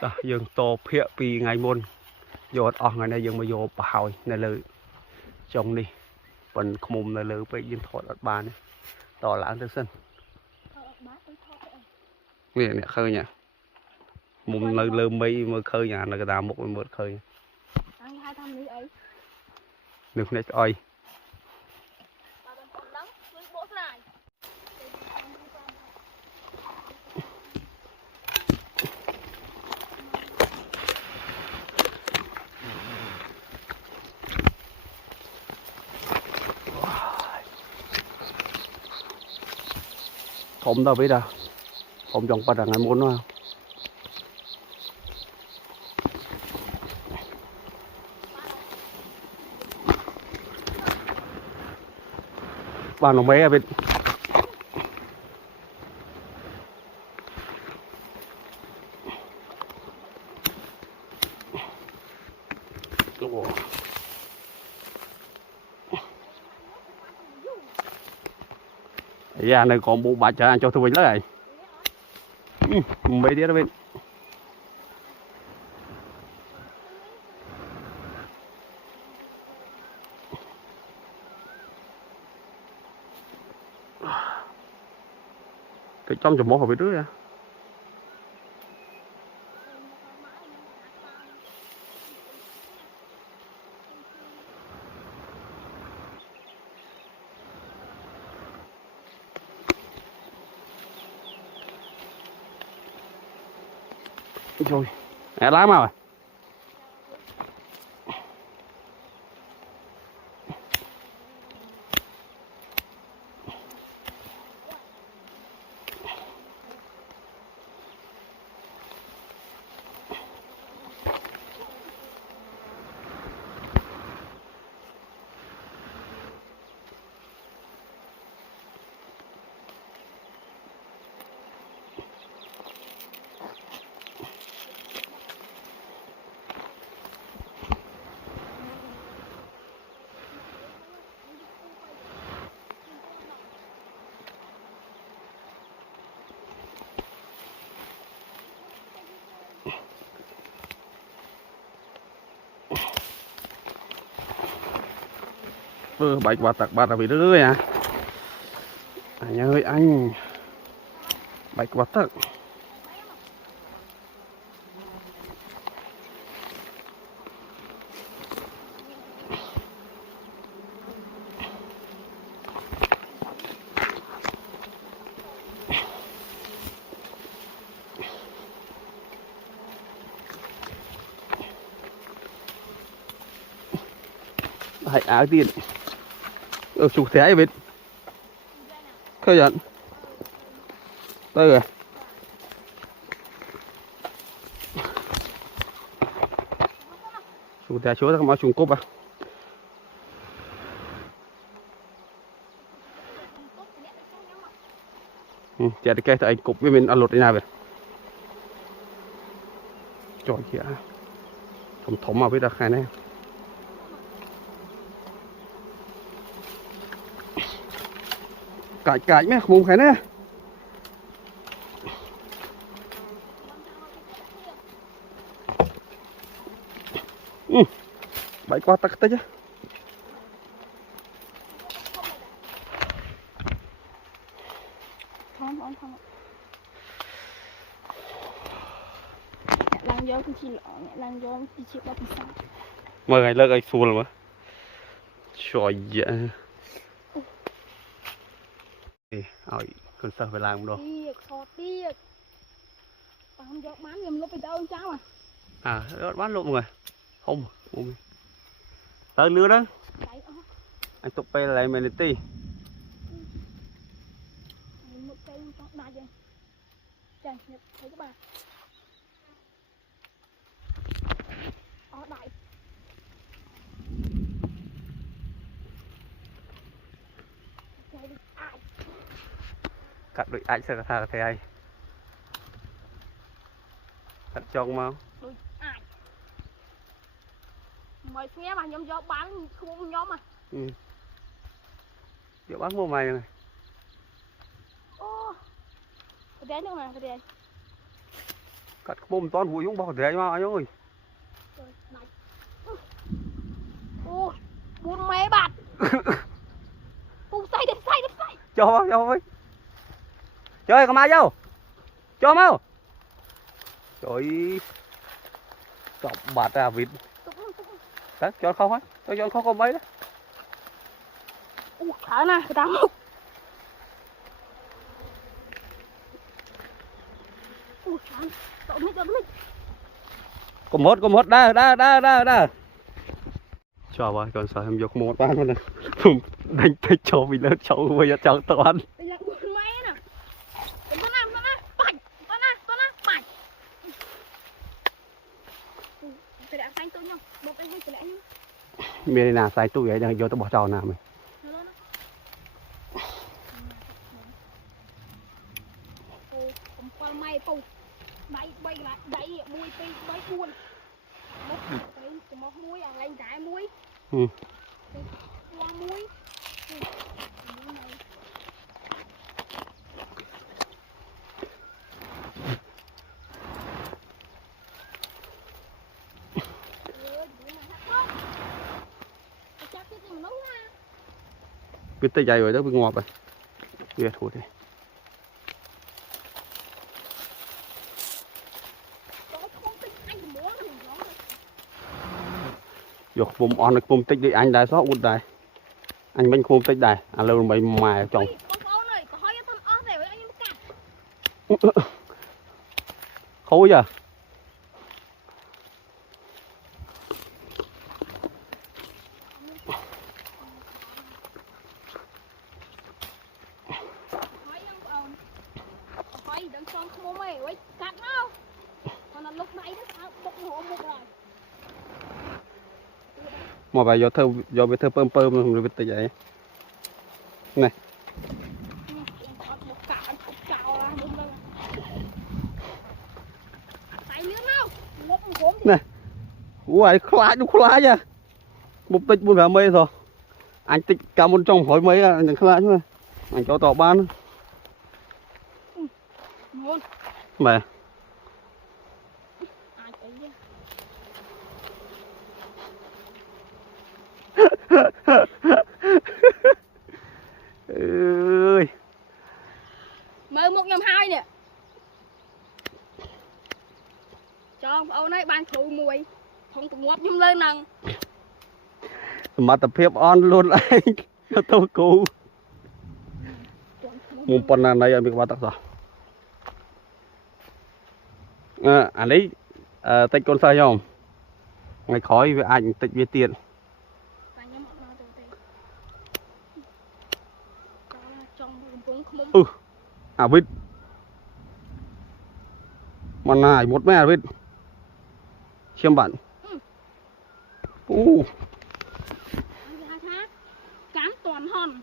đó dương to phía vì ngày môn vô ở ngày nay dương mà vô bảo này lư trồng đi phần mồm này lư với dương thọ ở bàn này to lãng tới sân nè nè khơi nhỉ mồm này lư mấy mới khơi nhà là cái đào một một khơi được này ơi không đâu biết đâu không trồng ba đằng ngày muốn đâu ba nó mấy à biết dạ này còn bộ bạch cho cho tôi lấy mấy đứa đó bên cái trong chùm mỏ vào bên trước à rồi lá mà bạch bà tạc bị đứa à anh ơi anh bạch bà tạc hãy áo tiền ở chủ thế vậy khơi dẫn đây rồi chủ thế chúa các trùng cúp à chạy đi cây thì anh cúp với mình ăn lột đi nào vậy trời kìa thấm mà biết được này cãi mấy mồm cái này bậy qua tắc tới chứ không lang vô cũng chỉ lọ lang vô chỉ chịu bao nhiêu mời ngày lơ cái xù rồi mà trời ơi ơi con sợ phải làm đâu tiệc không giọt bán nhầm lúc đi đâu cháu à bán luôn mọi người không tới lứa đó anh tục pe lại mình tí một cây con đại vậy trời thấy các bạn đại cắt đuổi anh sẽ thà thầy ai cắt chong mau mày nghe mà nhóm gió bán không nhóm mà gió bán mua mày này ô cái đèn nữa mà cái đèn cắt bom toán vui không bao thế mà anh ơi. Ôi, buồn mẹ bạt. Cùng say đến say đến say. Cho với. Chơi có mai đâu. Cho mau. Trời. Chọc bạt à vịt. Đấy, cho không ấy. Cho không có mấy đó. Khá nè, cái đám mục. Cậu mới cho nó. Có một đây. Cho vào còn sao em vô một bán luôn nè. Đánh tay cho mình lớn cháu bây giờ cháu toàn. Đây là buồn mẹ nè. Con nè, bạch. Bạch. Tôi đã xanh tôi nhau. Một cái hơi lẽ nhá. Mình nào xài túi ấy đang vô tôi bỏ trò nào mày. Qua may phụ bay lại đẩy muối pi đói buồn một muối à lên trái muối qua muối Biết tay dày rồi đó bị ngọt rồi. Biết hụt đi. Dục bùm on được bùm tích đi anh đại số một đại. Anh bánh bùm tích đại. À lâu mấy mài chồng. Khối giờ. Mà bài do biết thơ pơm rồi biết tay vậy. Này. Này. Ui, khóa nha. Một tích buôn cả mây rồi. Anh tích cả một trong hỏi mấy anh khóa chứ. Anh cho tỏ bán. Mẹ. Ơi. Mời 1/2 nè. Cho ông ấy ban khử mùi. Không tụi ngọt nhung lên nằng. Mà tập phép on luôn anh. Tôi cú. Một phần này anh bị bắt rồi. Anh ấy tích con sao không? Ngày khói với anh tích với tiền. Vịt. Mà này một mẹ vịt. Xem bạn. Cám toàn hòn.